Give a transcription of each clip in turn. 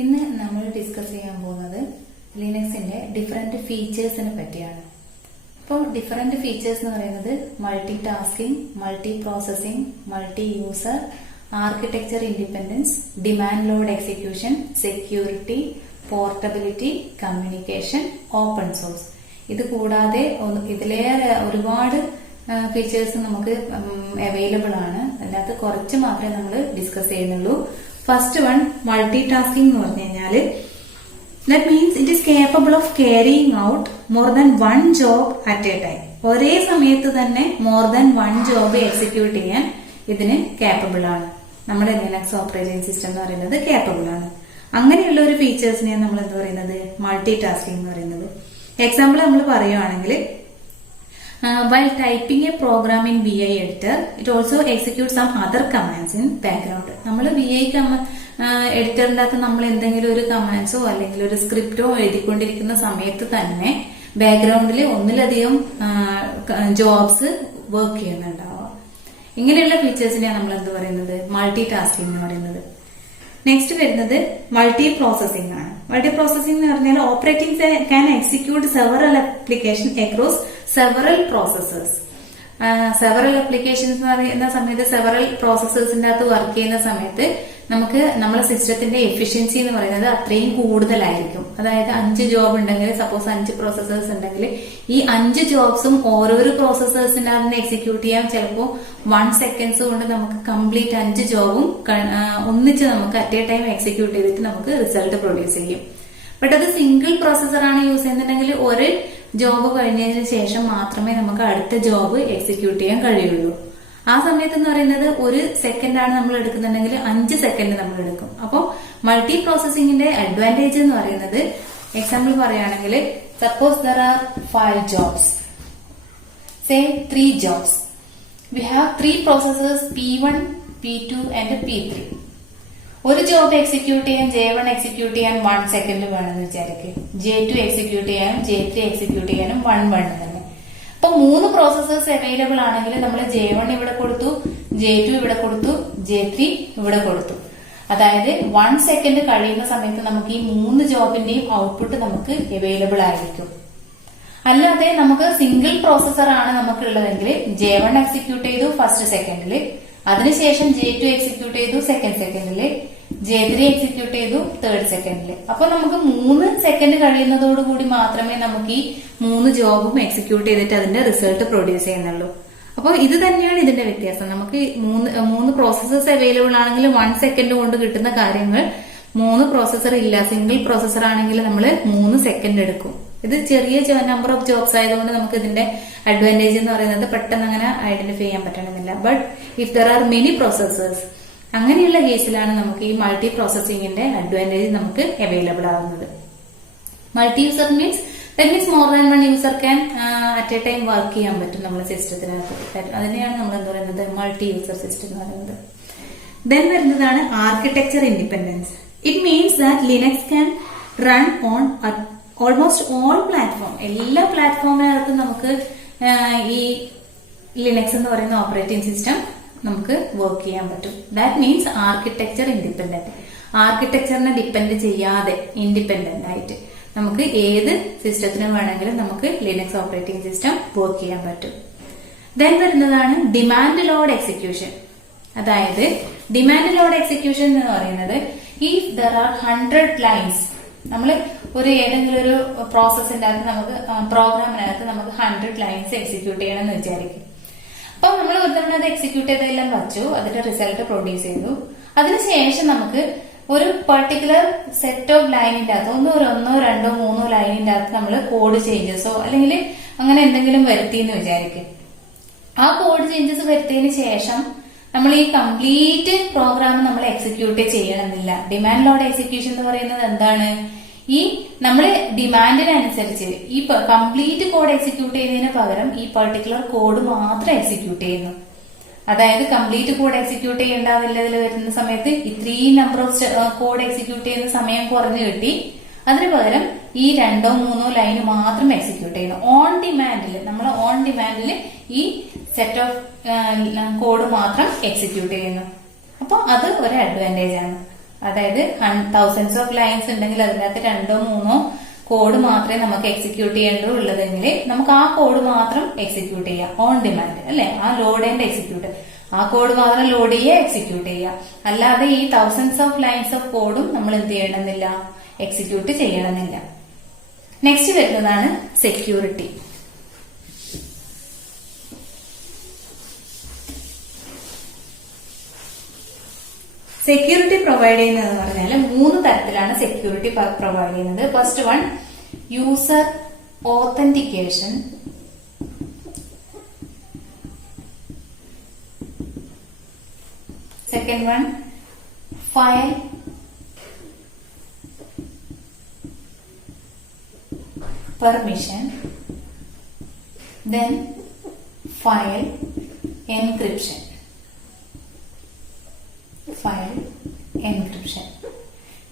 ഇന്ന് നമ്മൾ ഡിസ്കസ് ചെയ്യാൻ പോകുന്നത് ലിനക്സിന്റെ ഡിഫറെന്റ് ഫീച്ചേഴ്സിനെ പറ്റിയാണ്. അപ്പോൾ ഡിഫറെന്റ് ഫീച്ചേഴ്സ് എന്ന് പറയുന്നത് multi tasking, multi processing, multi user, architecture independence, demand load execution, security, portability, communication, open source. ഇത് കൂടാതെ ഇതിലേറെ ഒരുപാട് ഫീച്ചേഴ്സ് നമുക്ക് അവൈലബിൾ ആണ്. അതിനകത്ത് കുറച്ച് മാത്രമേ നമ്മൾ ഡിസ്കസ് ചെയ്യുന്നുള്ളൂ. ഫസ്റ്റ് വൺ മൾട്ടി ടാസ്കിംഗ് എന്ന് പറഞ്ഞു കഴിഞ്ഞാല് that means it is capable of carrying out more than one job at a time. ഒരേ സമയത്ത് തന്നെ more than one job execute ചെയ്യാൻ ഇതിന് കേപ്പബിൾ ആണ്. നമ്മുടെ ലിനക്സ് ഓപ്പറേറ്റിംഗ് സിസ്റ്റം എന്ന് പറയുന്നത് കേപ്പബിൾ ആണ്. അങ്ങനെയുള്ള ഒരു ഫീച്ചേഴ്സിനെയാണ് നമ്മൾ എന്താ പറയുന്നത് മൾട്ടി ടാസ്കിംഗ് എന്ന് പറയുന്നത്. എക്സാമ്പിൾ നമ്മൾ പറയുകയാണെങ്കിൽ while typing a program in VI editor, it also executes some other commands in background. നമ്മൾ VI എഡിറ്ററിന്റെ അകത്ത് നമ്മൾ എന്തെങ്കിലും ഒരു കമാൻഡ്സോ അല്ലെങ്കിൽ ഒരു സ്ക്രിപ്റ്റോ എഴുതിക്കൊണ്ടിരിക്കുന്ന സമയത്ത് തന്നെ ബാക്ക്ഗ്രൗണ്ടിൽ ഒന്നിലധികം ജോബ്സ് വർക്ക് ചെയ്യുന്നുണ്ടാവാം. ഇങ്ങനെയുള്ള ഫീച്ചേഴ്സിനെയാണ് നമ്മൾ എന്ത് പറയുന്നത് മൾട്ടി ടാസ്കിംഗ് എന്ന് പറയുന്നത്. നെക്സ്റ്റ് വരുന്നത് മൾട്ടി പ്രോസസിംഗ് ആണ്. മൾട്ടി പ്രോസസിംഗ് എന്ന് പറഞ്ഞാൽ operating can execute several application across several processors. Several applications എന്ന് പറയുന്ന സമയത്ത് സെവറൽ പ്രോസസ്സേഴ്സിന്റെ അകത്ത് വർക്ക് ചെയ്യുന്ന സമയത്ത് നമുക്ക് നമ്മുടെ സിസ്റ്റത്തിന്റെ എഫിഷ്യൻസി എന്ന് പറയുന്നത് അത്രയും കൂടുതലായിരിക്കും. അതായത് 5 ജോബ് ഉണ്ടെങ്കിൽ, സപ്പോസ് 5 പ്രോസസ്സേഴ്സ് ഉണ്ടെങ്കിൽ, ഈ 5 ജോബ്സും ഓരോരോ പ്രോസസ്സേഴ്സിന്റെ അകത്ത് എക്സിക്യൂട്ട് ചെയ്യാൻ ചിലപ്പോൾ 1 സെക്കൻഡ്സ് കൊണ്ട് നമുക്ക് കംപ്ലീറ്റ് 5 ജോബും ഒന്നിച്ച് നമുക്ക് അറ്റ് എ ടൈം എക്സിക്യൂട്ട് ചെയ്തിട്ട് നമുക്ക് റിസൾട്ട് പ്രൊഡ്യൂസ് ചെയ്യും. ബട്ട് അത് സിംഗിൾ പ്രോസസ്സർ ആണ് യൂസ് ചെയ്യുന്നുണ്ടെങ്കിൽ ഒരു ജോബ് കഴിഞ്ഞതിന് ശേഷം മാത്രമേ നമുക്ക് അടുത്ത ജോബ് എക്സിക്യൂട്ട് ചെയ്യാൻ കഴിയുള്ളൂ. ആ സമയത്ത് എന്ന് പറയുന്നത് 1 സെക്കൻഡ് ആണ് നമ്മൾ എടുക്കുന്നുണ്ടെങ്കിൽ 5 സെക്കൻഡ് നമ്മൾ എടുക്കും. അപ്പോൾ മൾട്ടി പ്രോസസിംഗിന്റെ അഡ്വാൻറ്റേജ് എന്ന് പറയുന്നത്, എക്സാമ്പിൾ പറയുകയാണെങ്കിൽ suppose there are 5 jobs, say 3 jobs, we have 3 processors P1, P2 and P3. ഒരു ജോബ് എക്സിക്യൂട്ട് ചെയ്യാൻ J1 എക്സിക്യൂട്ട് ചെയ്യാൻ 1 സെക്കൻഡ് വേണമെന്ന് വിചാരിക്കുക. J2 എക്സിക്യൂട്ട് ചെയ്യാനും J3 എക്സിക്യൂട്ട് ചെയ്യാനും 1 തന്നെ. അപ്പൊ 3 പ്രോസസ്സേഴ്സ് അവൈലബിൾ ആണെങ്കിൽ നമ്മൾ J1 ഇവിടെ കൊടുത്തു, J2 ഇവിടെ കൊടുത്തു, J3 ഇവിടെ കൊടുത്തു. അതായത് 1 സെക്കൻഡ് കഴിയുന്ന സമയത്ത് നമുക്ക് ഈ 3 ജോബിന്റെയും ഔട്ട്പുട്ട് നമുക്ക് അവൈലബിൾ ആയിരിക്കും. അല്ലാതെ നമുക്ക് സിംഗിൾ പ്രോസസ്സർ ആണ് നമുക്കുള്ളതെങ്കിൽ J1 എക്സിക്യൂട്ട് ചെയ്തു ഫസ്റ്റ് സെക്കൻഡില്, അതിനുശേഷം J2 എക്സിക്യൂട്ട് ചെയ്തു സെക്കൻഡ് സെക്കൻഡില്, J3 എക്സിക്യൂട്ട് ചെയ്തു തേർഡ് സെക്കൻഡില്. അപ്പൊ നമുക്ക് 3 സെക്കൻഡ് കഴിയുന്നതോടുകൂടി മാത്രമേ നമുക്ക് ഈ 3 ജോബും എക്സിക്യൂട്ട് ചെയ്തിട്ട് അതിന്റെ റിസൾട്ട് പ്രൊഡ്യൂസ് ചെയ്യുന്നുള്ളൂ. അപ്പോൾ ഇത് തന്നെയാണ് ഇതിന്റെ വ്യത്യാസം. നമുക്ക് 3 പ്രോസസ്സേഴ്സ് അവൈലബിൾ ആണെങ്കിൽ 1 സെക്കൻഡ് കൊണ്ട് കിട്ടുന്ന കാര്യങ്ങൾ 3 പ്രോസസ്സർ ഇല്ല, സിംഗിൾ പ്രോസസ്സർ ആണെങ്കിൽ നമ്മൾ 3 സെക്കൻഡ് എടുക്കും. ഇത് ചെറിയ നമ്പർ ഓഫ് ജോബ്സ് ആയതുകൊണ്ട് നമുക്ക് ഇതിന്റെ അഡ്വാൻറ്റേജ് എന്ന് പറയുന്നത് പെട്ടെന്ന് അങ്ങനെ ഐഡന്റിഫൈ ചെയ്യാൻ പറ്റണമെന്നില്ല. But if there are many processors, അങ്ങനെയുള്ള കേസിലാണ് നമുക്ക് ഈ മൾട്ടി പ്രോസസിംഗിന്റെ അഡ്വാൻറ്റേജ് നമുക്ക് അവൈലബിൾ ആവുന്നത്. Multi user means that means more than one user can at a time work ചെയ്യാൻ പറ്റും നമ്മുടെ സിസ്റ്റത്തിനകത്ത്. അതിനെയാണ് നമ്മൾ എന്താ പറയുന്നത് മൾട്ടി യൂസർ സിസ്റ്റം എന്ന് പറയുന്നത്. ദെൻ വരുന്നതാണ് architecture independence. It means that Linux can run on almost all platform. എല്ലാ പ്ലാറ്റ്ഫോമിനകത്ത് നമുക്ക് ഈ ലിനക്സ് എന്ന് പറയുന്ന ഓപ്പറേറ്റിംഗ് സിസ്റ്റം നമുക്ക് വർക്ക് ചെയ്യാൻ പറ്റും. That means architecture independent. ആർക്കിടെക്ചറിനെ ഡിപ്പെൻഡ് ചെയ്യാതെ ഇൻഡിപെൻഡന്റ് ആയിട്ട് നമുക്ക് ഏത് സിസ്റ്റത്തിനും വേണമെങ്കിലും നമുക്ക് ലിനക്സ് ഓപ്പറേറ്റിംഗ് സിസ്റ്റം വർക്ക് ചെയ്യാൻ പറ്റും. ദെൻ വരുന്നതാണ് ഡിമാൻഡ് ലോഡ് എക്സിക്യൂഷൻ. അതായത് ഡിമാൻഡ് ലോഡ് എക്സിക്യൂഷൻ എന്ന് പറയുന്നത് ഇഫ് ദർ ആർ 100 ലൈൻസ്, നമ്മൾ ഒരു ഏതെങ്കിലും ഒരു പ്രോസസ്സിന്റെ അകത്ത് നമുക്ക് പ്രോഗ്രാമിനകത്ത് നമുക്ക് 100 ലൈൻസ് എക്സിക്യൂട്ട് ചെയ്യണമെന്ന് വിചാരിക്കും. അപ്പൊ നമ്മൾ ഒരു തവണ അത് എക്സിക്യൂട്ട് ചെയ്തെല്ലാം വച്ചു, അതിന്റെ റിസൾട്ട് പ്രൊഡ്യൂസ് ചെയ്തു. അതിനുശേഷം നമുക്ക് ഒരു പെർട്ടിക്കുലർ സെറ്റ് ഓഫ് ലൈനിന്റെ അകത്ത് ഒന്നോ 2, 3 ലൈനിന്റെ അകത്ത് നമ്മൾ കോഡ് ചേഞ്ചസോ അല്ലെങ്കിൽ അങ്ങനെ എന്തെങ്കിലും വരുത്തി എന്ന് വിചാരിക്കും. ആ കോഡ് ചേഞ്ചസ് വരുത്തിയതിനു ശേഷം നമ്മൾ ഈ കംപ്ലീറ്റ് പ്രോഗ്രാം നമ്മൾ എക്സിക്യൂട്ട് ചെയ്യണമെന്നില്ല. ഡിമാൻഡ് ലോഡ് എക്സിക്യൂഷൻ എന്ന് പറയുന്നത് എന്താണ്? ഈ നമ്മള് ഡിമാൻഡിനനുസരിച്ച് ഈ കംപ്ലീറ്റ് കോഡ് എക്സിക്യൂട്ട് ചെയ്യുന്നതിന് പകരം ഈ പെർട്ടിക്കുലർ കോഡ് മാത്രം എക്സിക്യൂട്ട് ചെയ്യുന്നു. അതായത് കംപ്ലീറ്റ് കോഡ് എക്സിക്യൂട്ട് ചെയ്യേണ്ടതിൽ വരുന്ന സമയത്ത് ഇത്രയും നമ്പർ ഓഫ് കോഡ് എക്സിക്യൂട്ട് ചെയ്യുന്ന സമയം കുറഞ്ഞു കിട്ടി. അതിന് പകരം ഈ 2, 3 ലൈന് മാത്രം എക്സിക്യൂട്ട് ചെയ്യുന്നു. ഓൺ ഡിമാൻഡിൽ ഈ സെറ്റ് ഓഫ് കോഡ് മാത്രം എക്സിക്യൂട്ട് ചെയ്യുന്നു. അപ്പൊ അത് ഒരു അഡ്വാൻറ്റേജ് ആണ്. അതായത് തൗസൻഡ്സ് ഓഫ് ലൈൻസ് ഉണ്ടെങ്കിൽ അതിനകത്ത് 2 or 3 കോഡ് മാത്രമേ നമുക്ക് എക്സിക്യൂട്ട് ചെയ്യേണ്ടതുള്ളതെങ്കിൽ നമുക്ക് ആ കോഡ് മാത്രം എക്സിക്യൂട്ട് ചെയ്യാം ഓൺ ഡിമാൻഡ് അല്ലെ. ആ ലോഡ് ആൻഡ് എക്സിക്യൂട്ട്, ആ കോഡ് മാത്രം ലോഡ് ചെയ്യുക, എക്സിക്യൂട്ട് ചെയ്യുക. അല്ലാതെ ഈ തൗസൻഡ്സ് ഓഫ് ലൈൻസ് ഓഫ് കോഡും നമ്മൾ എന്ത് ചെയ്യണമെന്നില്ല, എക്സിക്യൂട്ട് ചെയ്യണമെന്നില്ല. നെക്സ്റ്റ് വരുന്നതാണ് സെക്യൂരിറ്റി. സെക്യൂരിറ്റി പ്രൊവൈഡ് ചെയ്യുന്നതെന്ന് പറഞ്ഞാൽ 3 തരത്തിലാണ് സെക്യൂരിറ്റി പ്രൊവൈഡ് ചെയ്യുന്നത്. First one user authentication, second one file permission, then file encryption. File encryption.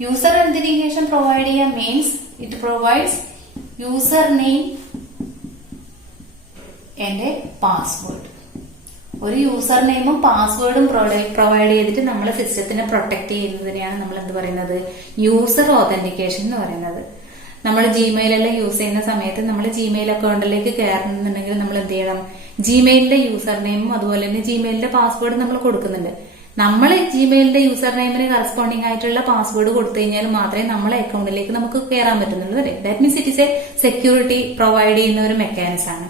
User authentication provide means it provides username and a password. ഒരു യൂസർ നെയിമും പാസ്വേഡും provide ചെയ്തിട്ട് നമ്മളെ സിസ്റ്റത്തിനെ പ്രൊട്ടക്ട് ചെയ്യുന്നതിനെയാണ് നമ്മൾ എന്ത് പറയുന്നത്, യൂസർ ഓതന്റിക്കേഷൻ എന്ന് പറയുന്നത്. നമ്മൾ ജിമെയിലെല്ലാം യൂസ് ചെയ്യുന്ന സമയത്ത് നമ്മൾ ജിമെയിൽ അക്കൗണ്ടിലേക്ക് കയറണമെന്നുണ്ടെങ്കിൽ നമ്മൾ എന്ത് ചെയ്യണം, ജിമെയിലിന്റെ യൂസർ നെയിമും അതുപോലെ തന്നെ ജിമെയിലിന്റെ പാസ്വേഡ് നമ്മൾ കൊടുക്കുന്നുണ്ട്. നമ്മൾ ജിമെയിലിന്റെ യൂസർ നെയിമിന് കറസ്പോണ്ടിങ് ആയിട്ടുള്ള പാസ്വേഡ് കൊടുത്തു കഴിഞ്ഞാൽ മാത്രമേ നമ്മളെ അക്കൗണ്ടിലേക്ക് നമുക്ക് കയറാൻ പറ്റുന്നുള്ളൂ അല്ലേ. That means it is A security provide ചെയ്യുന്ന ഒരു മെക്കാനിസം ആണ്.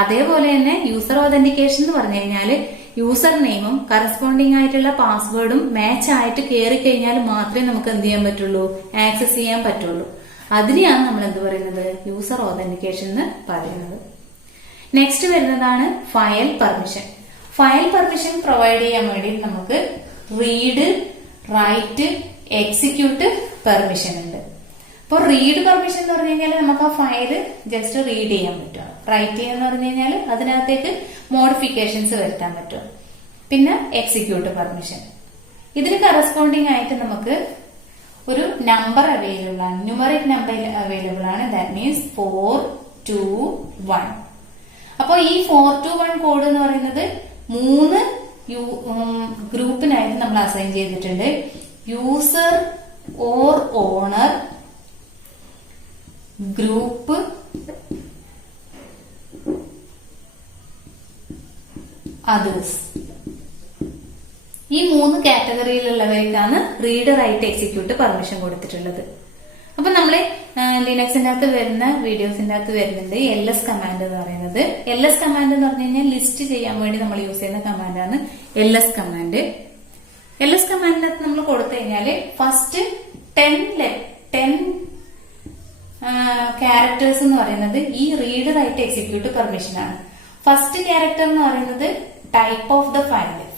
അതേപോലെ തന്നെ യൂസർ ഓതന്റിക്കേഷൻ എന്ന് പറഞ്ഞു കഴിഞ്ഞാൽ യൂസർ നെയിമും കറസ്പോണ്ടിങ് ആയിട്ടുള്ള പാസ്വേഡും മാച്ച് ആയിട്ട് കയറി കഴിഞ്ഞാൽ മാത്രമേ നമുക്ക് എന്ത് ചെയ്യാൻ പറ്റുള്ളൂ, ആക്സസ് ചെയ്യാൻ പറ്റുള്ളൂ. അതിനെയാണ് നമ്മൾ എന്ത് പറയുന്നത്, യൂസർ ഓതന്റിക്കേഷൻ എന്ന് പറയുന്നത്. നെക്സ്റ്റ് വരുന്നതാണ് file permission. File permission provide ചെയ്യാൻ വേണ്ടി നമുക്ക് റീഡ്, റൈറ്റ്, എക്സിക്യൂട്ട് പെർമിഷൻ ഉണ്ട്. അപ്പോൾ റീഡ് പെർമിഷൻ എന്ന് പറഞ്ഞു കഴിഞ്ഞാൽ നമുക്ക് ആ ഫയൽ ജസ്റ്റ് റീഡ് ചെയ്യാൻ പറ്റും. റൈറ്റ് ചെയ്യാന്ന് പറഞ്ഞു കഴിഞ്ഞാൽ അതിനകത്തേക്ക് മോഡിഫിക്കേഷൻസ് വരുത്താൻ പറ്റും. പിന്നെ എക്സിക്യൂട്ട് പെർമിഷൻ, ഇതിന് കറസ്പോണ്ടിങ് ആയിട്ട് നമുക്ക് ഒരു നമ്പർ അവൈലബിൾ ആണ്, ന്യൂമറിക് നമ്പർ അവൈലബിൾ ആണ്. That means 4, 2, 1. അപ്പോൾ ഈ 4 to 1 കോഡ് എന്ന് പറയുന്നത് 3 ഗ്രൂപ്പിനായിട്ട് നമ്മൾ അസൈൻ ചെയ്തിട്ടുണ്ട്. User or owner, group, others. ഈ 3 കാറ്റഗറിയിലുള്ളവർക്കാണ് റീഡ്, റൈറ്റ്, എക്സിക്യൂട്ട് പെർമിഷൻ കൊടുത്തിട്ടുള്ളത്. അപ്പൊ നമ്മള് ലിനക്സിന്റെ അകത്ത് വരുന്ന വീഡിയോസിന്റെ അകത്ത് വരുന്നുണ്ട് LS കമാൻഡ് എന്ന് പറയുന്നത്. LS കമാൻഡ് എന്ന് പറഞ്ഞു കഴിഞ്ഞാൽ ലിസ്റ്റ് ചെയ്യാൻ വേണ്ടി നമ്മൾ യൂസ് ചെയ്യുന്ന കമാൻഡാണ് LS കമാൻഡ്. LS കമാൻഡിനകത്ത് നമ്മൾ കൊടുത്തു കഴിഞ്ഞാല് ഫസ്റ്റ് 10 ക്യാരക്ടേഴ്സ് എന്ന് പറയുന്നത് ഈ റീഡ്, റൈറ്റ്, എക്സിക്യൂട്ട് പെർമിഷൻ ആണ്. ഫസ്റ്റ് ക്യാരക്ടർ എന്ന് പറയുന്നത് type of the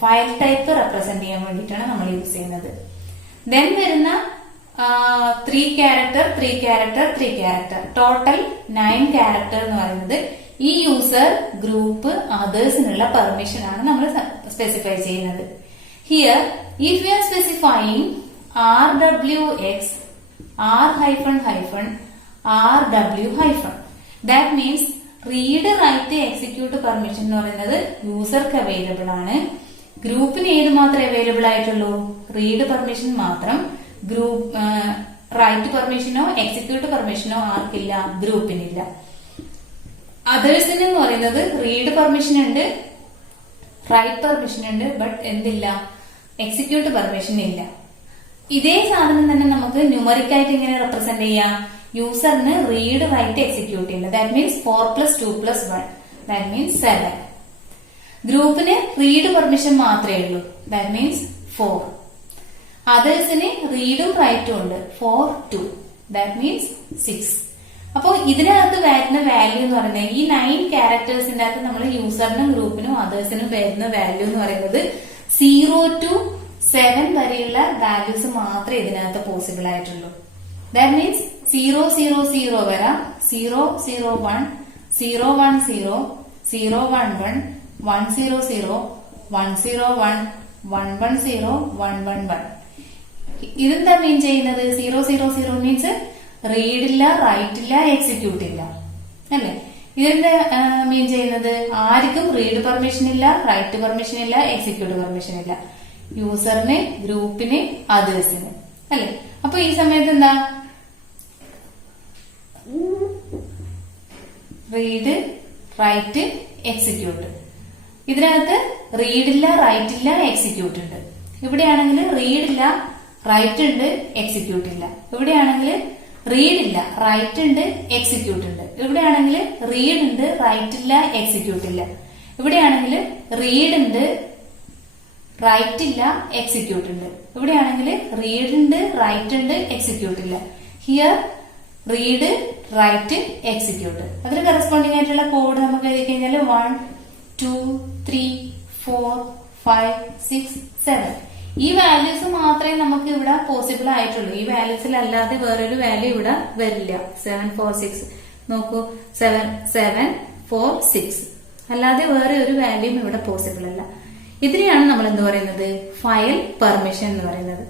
file type represent ചെയ്യാൻ വേണ്ടിയിട്ടാണ് നമ്മൾ യൂസ് ചെയ്യുന്നത്. ദെൻ വരുന്ന 3 character, 3 character, 3 character, total 9 character എന്ന് പറയുന്നത് ഈ യൂസർ, ഗ്രൂപ്പ്, അതേഴ്സിനുള്ള പെർമിഷൻ ആണ് നമ്മൾ സ്പെസിഫൈ ചെയ്യുന്നത്. Here if you are specifying RWX R-RW-, that means read, write, execute permission എന്ന് പറയുന്നത് യൂസർക്ക് അവൈലബിൾ ആണ്. ഗ്രൂപ്പിന് ഏത് മാത്രമേ അവൈലബിൾ ആയിട്ടുള്ളൂ, റീഡ് പെർമിഷൻ മാത്രം. ഗ്രൂപ്പ് റൈറ്റ് പെർമിഷനോ എക്സിക്യൂട്ട് പെർമിഷനോ ആർക്കില്ല, ഗ്രൂപ്പിനില്ല. അതേഴ്സിന് എന്ന് പറയുന്നത് റീഡ് പെർമിഷൻ ഉണ്ട്, റൈറ്റ് പെർമിഷൻ ഉണ്ട്, ബട്ട് എന്തില്ല, എക്സിക്യൂട്ട് പെർമിഷൻ ഇല്ല. ഇതേ സാധനം തന്നെ നമുക്ക് ന്യൂമറിക് ആയിട്ട് ഇങ്ങനെ റെപ്രസെന്റ് ചെയ്യാം. യൂസറിന് റീഡ്, റൈറ്റ്, എക്സിക്യൂട്ട് ഉണ്ട്. That means 4 + 2 + 1, that means 7. ഗ്രൂപ്പിന് റീഡ് പെർമിഷൻ മാത്രമേ ഉള്ളൂ, ദാറ്റ് മീൻസ് 4. അതേഴ്സിന് റീഡും റൈറ്റും ഉണ്ട്, 4, 2, ദാറ്റ് മീൻസ് 6. അപ്പോൾ ഇതിനകത്ത് വരുന്ന വാല്യൂ എന്ന് പറയുന്നത് ഈ 9 ക്യാരക്ടേഴ്സിന്റെ അകത്ത് നമ്മൾ യൂസറിനും ഗ്രൂപ്പിനും അതേഴ്സിനും വരുന്ന വാല്യൂ എന്ന് പറയുന്നത് 0 to 7 വരെയുള്ള വാല്യൂസ് മാത്രമേ ഇതിനകത്ത് പോസിബിൾ ആയിട്ടുള്ളൂ. ദാറ്റ് മീൻസ് 0, 0, 0 വരാം, 0, 0, 1, 0, 1, 0, 0, 1, 1, 1, 0, 0, 1, 0, 1, 1, 1, 0, 1, 1, 1. ഇതെന്താ മീൻ ചെയ്യുന്നത്? 0, 0, 0 മീൻസ് റീഡ് ഇല്ല, റൈറ്റ് ഇല്ല, എക്സിക്യൂട്ട് ഇല്ല അല്ലെ. ഇതെന്താ മീൻ ചെയ്യുന്നത്? ആർക്കും റീഡ് പെർമിഷൻ ഇല്ല, റൈറ്റ് പെർമിഷൻ ഇല്ല, എക്സിക്യൂട്ട് പെർമിഷൻ ഇല്ല. യൂസറിന്, ഗ്രൂപ്പിന്, അതേഴ്സിന്. അല്ലെ? അപ്പൊ ഈ സമയത്ത് എന്താ, റീഡ്, റൈറ്റ്, എക്സിക്യൂട്ട്. ഇതിനകത്ത് റീഡ് ഇല്ല, റൈറ്റ് ഇല്ല, എക്സിക്യൂട്ട് ഉണ്ട്. ഇവിടെയാണെങ്കിൽ റീഡ് ഇല്ല, റൈറ്റ് ഉണ്ട്, എക്സിക്യൂട്ട് ഇല്ല. ഇവിടെയാണെങ്കിൽ റീഡ് ഇല്ല, റൈറ്റ് ഉണ്ട്, എക്സിക്യൂട്ട് ഉണ്ട്. ഇവിടെയാണെങ്കിൽ റീഡ് ഉണ്ട്, റൈറ്റ് ഇല്ല, എക്സിക്യൂട്ട് ഇല്ല. ഇവിടെയാണെങ്കിൽ റീഡ് ഉണ്ട്, റൈറ്റ് ഇല്ല, എക്സിക്യൂട്ട് ഉണ്ട്. ഇവിടെയാണെങ്കിൽ റീഡ് ഉണ്ട്, റൈറ്റ് ഉണ്ട്, എക്സിക്യൂട്ട് ഇല്ല. Here read, write, execute. അതിന് കറസ്പോണ്ടിങ് ആയിട്ടുള്ള കോഡ് നമുക്ക് എഴുതി കഴിഞ്ഞാൽ 1 2 3 4 5 6 7. ഈ വാല്യൂസ് മാത്രമേ നമുക്ക് ഇവിടെ പോസിബിൾ ആയിട്ടുള്ളൂ. ഈ വാല്യൂസിൽ അല്ലാതെ വേറൊരു വാല്യൂ ഇവിടെ വരില്ല. 7 4 6 നോക്കൂ, 7 7 4 6 അല്ലാതെ വേറെ ഒരു വാല്യൂം ഇവിടെ പോസിബിൾ അല്ല. ഇതിനെയാണ് നമ്മൾ എന്ത് പറയുന്നത്, ഫയൽ പെർമിഷൻ എന്ന് പറയുന്നത്.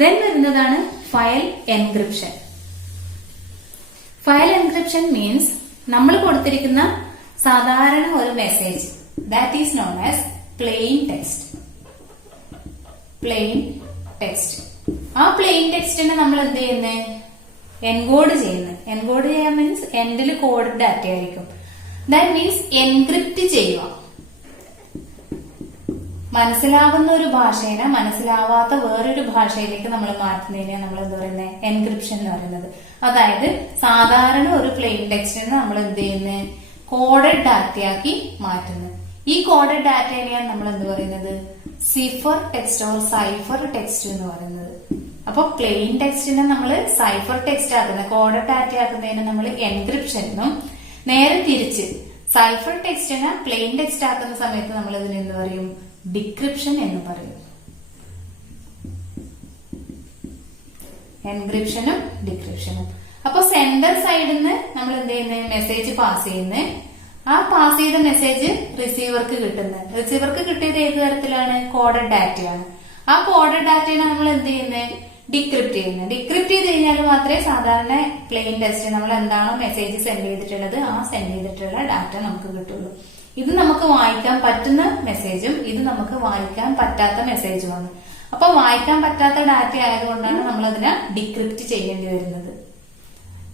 ദെൻ വരുന്നതാണ് file encryption. File encryption means നമ്മൾ കൊടുത്തിരിക്കുന്ന സാധാരണ ഒരു message, that is known as plain text. Plain text. ആ പ്ലെയിൻ ടെക്സ്റ്റിനെ നമ്മൾ എന്ത് ചെയ്യുന്നത്, എൻകോഡ് ചെയ്യുന്നത്. എൻകോഡ് ചെയ്യാൻ മീൻസ് എൻഡിൽ കോഡ് ഡാറ്റ ആയിരിക്കും. ദാറ്റ് മീൻസ് എൻക്രിപ്റ്റ് ചെയ്യുക. മനസ്സിലാവുന്ന ഒരു ഭാഷേനെ മനസ്സിലാവാത്ത വേറൊരു ഭാഷയിലേക്ക് നമ്മൾ മാറ്റുന്നതിനെ നമ്മൾ എന്ത് പറയുന്നത്, എൻക്രിപ്ഷൻ എന്ന് പറയുന്നത്. അതായത് സാധാരണ ഒരു പ്ലെയിൻ ടെക്സ്റ്റിനെ നമ്മൾ എന്ത് ചെയ്യുന്നത്, കോഡഡ് ഡാറ്റയാക്കി മാറ്റുന്നത്. ഈ കോഡഡ് ഡാറ്റയാണ് നമ്മൾ എന്ത് പറയുന്നത്, cipher text or cipher text എന്ന് പറയുന്നത്. അപ്പൊ പ്ലെയിൻ ടെക്സ്റ്റിനെ നമ്മൾ സൈഫർ ടെക്സ്റ്റ് ആക്കുന്ന, കോഡഡ് ഡാറ്റ ആക്കുന്നതിന് നമ്മൾ എൻക്രിപ്ഷൻ എന്നും, നേരെ തിരിച്ച് സൈഫർ ടെക്സ്റ്റിനെ പ്ലെയിൻ ടെക്സ്റ്റ് ആക്കുന്ന സമയത്ത് നമ്മൾ ഇതിന് എന്ത് പറയും, ഡിക്രിപ്ഷൻ എന്ന് പറയും. എൻക്രിപ്ഷനും ഡിക്രിപ്ഷനും. അപ്പൊ സെൻഡർ സൈഡിൽ നിന്ന് നമ്മൾ എന്ത് ചെയ്യുന്നത്, മെസ്സേജ് പാസ് ചെയ്യുന്നത്. ആ പാസ് ചെയ്ത മെസ്സേജ് റിസീവർക്ക് കിട്ടുന്നത്. റിസീവർക്ക് കിട്ടിയത് ഏത് തരത്തിലാണ്, കോഡഡ് ഡാറ്റയാണ്. ആ കോഡഡ് ഡാറ്റയെ നമ്മൾ എന്ത് ചെയ്യുന്നത്, ഡിക്രിപ്റ്റ് ചെയ്യുന്നത്. ഡിക്രിപ്റ്റ് ചെയ്ത് കഴിഞ്ഞാൽ മാത്രമേ സാധാരണ പ്ലെയിൻ ടെക്സ്റ്റ് നമ്മൾ എന്താണോ മെസ്സേജ് സെൻഡ് ചെയ്തിട്ടുള്ളത് ആ സെൻഡ് ചെയ്തിട്ടുള്ള ഡാറ്റ നമുക്ക് കിട്ടുള്ളൂ. ഇത് നമുക്ക് വായിക്കാൻ പറ്റുന്ന മെസ്സേജും ഇത് നമുക്ക് വായിക്കാൻ പറ്റാത്ത മെസ്സേജുമാണ്. അപ്പൊ വായിക്കാൻ പറ്റാത്ത ഡാറ്റ ആയതുകൊണ്ടാണ് നമ്മൾ അതിനെ ഡിക്രിപ്റ്റ് ചെയ്യേണ്ടി വരുന്നത്.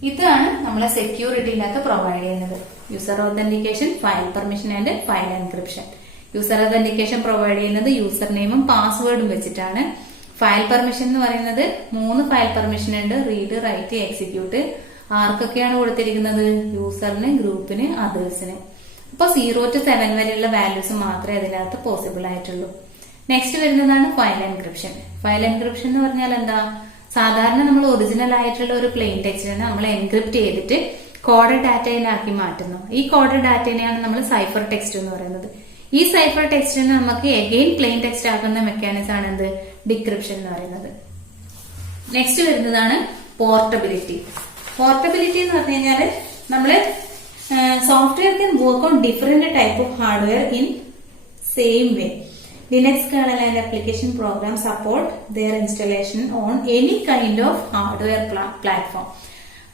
ഇതാണ് നമ്മളെ സെക്യൂരിറ്റിയിലൊക്കെ പ്രൊവൈഡ് ചെയ്യുന്നത്. User authentication, file permission and file encryption. User authentication provide ചെയ്യുന്നത് യൂസർ നെയിമും പാസ്വേഡും വെച്ചിട്ടാണ്. ഫയൽ പെർമിഷൻ എന്ന് പറയുന്നത് 3 ഫയൽ പെർമിഷൻ ഉണ്ട്, റീഡ്, റൈറ്റ്, എക്സിക്യൂട്ട്. ആർക്കൊക്കെയാണ് കൊടുത്തിരിക്കുന്നത്, യൂസറിന്, ഗ്രൂപ്പിന്, അതേഴ്സിന്. അപ്പൊ 0 to 7 വരെയുള്ള വാല്യൂസ് മാത്രമേ അതിനകത്ത് പോസിബിൾ ആയിട്ടുള്ളൂ. നെക്സ്റ്റ് വരുന്നതാണ് ഫയൽ എൻക്രിപ്ഷൻ. ഫയൽ എൻക്രിപ്ഷൻ എന്ന് പറഞ്ഞാൽ എന്താ, സാധാരണ നമ്മൾ ഒറിജിനൽ ആയിട്ടുള്ള ഒരു പ്ലെയിൻ ടെക്സ്റ്റിനെ നമ്മൾ എൻക്രിപ്റ്റ് ചെയ്തിട്ട് കോഡഡ് ഡാറ്റയിലാക്കി മാറ്റുന്നു. ഈ കോഡഡ് ഡാറ്റയാണ് നമ്മൾ സൈഫർ ടെക്സ്റ്റ് എന്ന് പറയുന്നത്. ഈ സൈഫർ ടെക്സ്റ്റിനെ നമുക്ക് എഗെയിൻ പ്ലെയിൻ ടെക്സ്റ്റ് ആക്കുന്ന മെക്കാനിസം ആണ് എന്ത്, ഡിക്രിപ്ഷൻ എന്ന് പറയുന്നത്. നെക്സ്റ്റ് വരുന്നതാണ് പോർട്ടബിലിറ്റി. പോർട്ടബിലിറ്റി എന്ന് പറഞ്ഞു കഴിഞ്ഞാൽ നമ്മള് software can work on different type of hardware in same way. Linux kernel and application programs support their installation on any kind of hardware platform.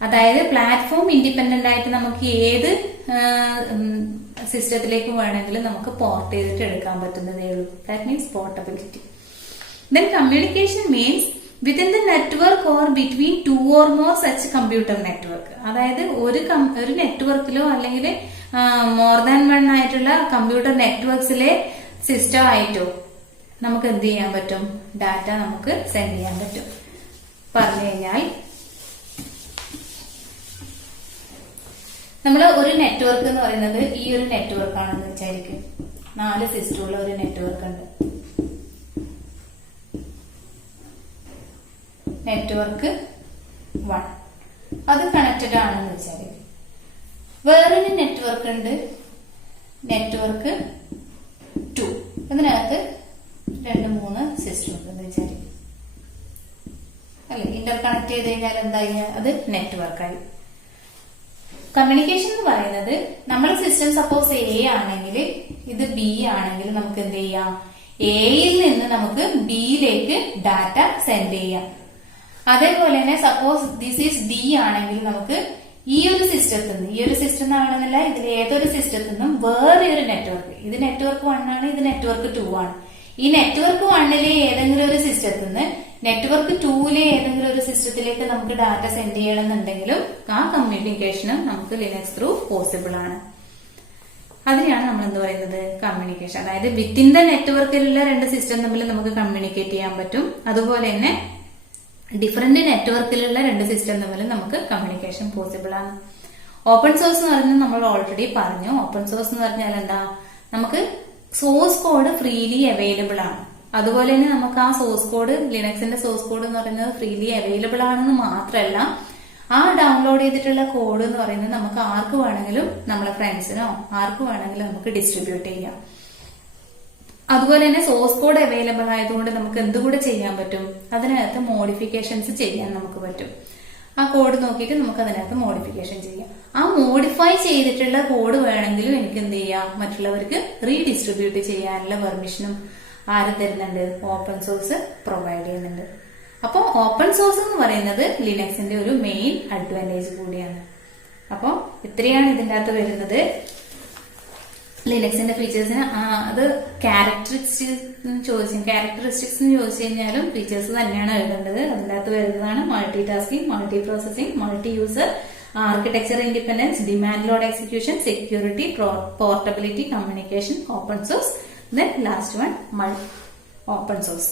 അതായത് പ്ലാറ്റ്ഫോം ഇൻഡിപെൻഡന്റ് ആയിട്ട് നമുക്ക് ഏത് സിസ്റ്റത്തിലേക്ക് വേണമെങ്കിലും നമുക്ക് പോർട്ട് ചെയ്തിട്ട് എടുക്കാൻ പറ്റുന്നതേ ഉള്ളൂ. That means portability. Then communication means within the network or between 2 or more such computer network. അതായത് ഒരു നെറ്റ്വർക്കിലോ അല്ലെങ്കിൽ മോർ ദാൻ 1 ആയിട്ടുള്ള കമ്പ്യൂട്ടർ നെറ്റ്വർക്ക്സിലെ സിസ്റ്റം ആയിട്ടോ നമുക്ക് എന്ത് ചെയ്യാൻ പറ്റും, ഡാറ്റ നമുക്ക് സെൻഡ് ചെയ്യാൻ പറ്റും. പറഞ്ഞു കഴിഞ്ഞാൽ നമ്മൾ ഒരു നെറ്റ്വർക്ക് എന്ന് പറയുന്നത് ഈ ഒരു നെറ്റ്വർക്ക് ആണെന്ന് വിചാരിക്കും. 4 സിസ്റ്റമുള്ള ഒരു നെറ്റ്വർക്ക് ഉണ്ട്. നെറ്റ്വർക്ക് 1 അത് കണക്റ്റഡ് ആണെന്ന് വിചാരിക്കും. വേറൊരു നെറ്റ്വർക്ക് ഉണ്ട്, നെറ്റ്വർക്ക് 2. ഇതിനകത്ത് 2-3 സിസ്റ്റം ഉണ്ടെന്ന് വിചാരിക്കും. അല്ലെ, ഇന്റർ കണക്ട് ചെയ്ത് കഴിഞ്ഞാൽ എന്തായി, അത് നെറ്റ്വർക്കായി. കമ്മ്യൂണിക്കേഷൻ എന്ന് പറയുന്നത് നമ്മൾ സിസ്റ്റം സപ്പോസ് എ ആണെങ്കിൽ ഇത് ബി ആണെങ്കിൽ നമുക്ക് എന്ത് ചെയ്യാം, എയിൽ നിന്ന് നമുക്ക് ബിയിലേക്ക് ഡാറ്റ സെൻഡ് ചെയ്യാം. അതേപോലെ തന്നെ സപ്പോസ് ദിസ് ഈസ് ഡി ആണെങ്കിൽ നമുക്ക് ഈ ഒരു സിസ്റ്റത്തിൽ നിന്ന്, ഈ ഒരു സിസ്റ്റം എന്നാണെന്നില്ല, ഇതിൽ ഏതൊരു സിസ്റ്റത്തിൽ നിന്നും വേറെ ഒരു നെറ്റ്വർക്ക്, ഇത് നെറ്റ്വർക്ക് 1 ആണ്, ഇത് നെറ്റ്വർക്ക് 2 ആണ്. ഈ നെറ്റ്വർക്ക് 1ലെ ഏതെങ്കിലും ഒരു സിസ്റ്റത്തിൽ നിന്ന് നെറ്റ്വർക്ക് 2-ലെ ഏതെങ്കിലും ഒരു സിസ്റ്റത്തിലേക്ക് നമുക്ക് ഡാറ്റ സെൻഡ് ചെയ്യണമെന്നുണ്ടെങ്കിലും ആ കമ്മ്യൂണിക്കേഷനും നമുക്ക് ലിനക്സ് ത്രൂ പോസിബിൾ ആണ്. അതിനെയാണ് നമ്മൾ എന്ത് പറയുന്നത്, കമ്മ്യൂണിക്കേഷൻ. അതായത് വിത്തിൻ ദ നെറ്റ്വർക്കിലുള്ള രണ്ട് സിസ്റ്റം തമ്മിൽ നമുക്ക് കമ്മ്യൂണിക്കേറ്റ് ചെയ്യാൻ പറ്റും. അതുപോലെ തന്നെ ഡിഫറെന്റ് നെറ്റ്വർക്കിലുള്ള രണ്ട് സിസ്റ്റം തമ്മിൽ നമുക്ക് കമ്മ്യൂണിക്കേഷൻ പോസിബിൾ ആണ്. ഓപ്പൺ സോഴ്സ് എന്ന് പറഞ്ഞാൽ നമ്മൾ ഓൾറെഡി പറഞ്ഞു. ഓപ്പൺ സോഴ്സ് എന്ന് പറഞ്ഞാൽ എന്താ, നമുക്ക് സോഴ്സ് കോഡ് ഫ്രീലി അവൈലബിൾ ആണ്. അതുപോലെ തന്നെ നമുക്ക് ആ സോഴ്സ് കോഡ്, ലിനക്സിന്റെ സോഴ്സ് കോഡ് എന്ന് പറയുന്നത് ഫ്രീലി അവൈലബിൾ ആണെന്ന് മാത്രമല്ല, ആ ഡൗൺലോഡ് ചെയ്തിട്ടുള്ള കോഡ് എന്ന് പറയുന്നത് നമുക്ക് ആർക്ക് വേണമെങ്കിലും, നമ്മളെ ഫ്രണ്ട്സിനോ ആർക്ക് വേണമെങ്കിലും നമുക്ക് ഡിസ്ട്രിബ്യൂട്ട് ചെയ്യാം. അതുപോലെ തന്നെ സോഴ്സ് കോഡ് അവൈലബിൾ ആയതുകൊണ്ട് നമുക്ക് എന്തുകൂടെ ചെയ്യാൻ പറ്റും, അതിനകത്ത് മോഡിഫിക്കേഷൻസ് ചെയ്യാൻ നമുക്ക് പറ്റും. ആ കോഡ് നോക്കിയിട്ട് നമുക്ക് അതിനകത്ത് മോഡിഫിക്കേഷൻ ചെയ്യാം. ആ മോഡിഫൈ ചെയ്തിട്ടുള്ള കോഡ് വേണമെങ്കിലും എനിക്ക് എന്ത് ചെയ്യാം, മറ്റുള്ളവർക്ക് റീഡിസ്ട്രിബ്യൂട്ട് ചെയ്യാനുള്ള പെർമിഷനും ആര് തരുന്നുണ്ട്, ഓപ്പൺ സോഴ്സ് പ്രൊവൈഡ് ചെയ്യുന്നുണ്ട്. അപ്പൊ ഓപ്പൺ സോഴ്സ് എന്ന് പറയുന്നത് ലിനക്സിന്റെ ഒരു മെയിൻ അഡ്വാൻറ്റേജ് കൂടിയാണ്. അപ്പൊ ഇത്രയാണ് ഇതിന്റെ അകത്ത് വരുന്നത്. ലിനക്സിന്റെ ഫീച്ചേഴ്സിന് അത് ക്യാരക്ടറിസ്റ്റിക്സ് എന്ന് ചോദിച്ചു കഴിഞ്ഞാലും ഫീച്ചേഴ്സ് തന്നെയാണ് എഴുതേണ്ടത്. അതിന്റെ അകത്ത് വരുന്നതാണ് multi tasking, multi processing, multi user, architecture independence, demand load execution, security, portability, communication, open source, then last one open source.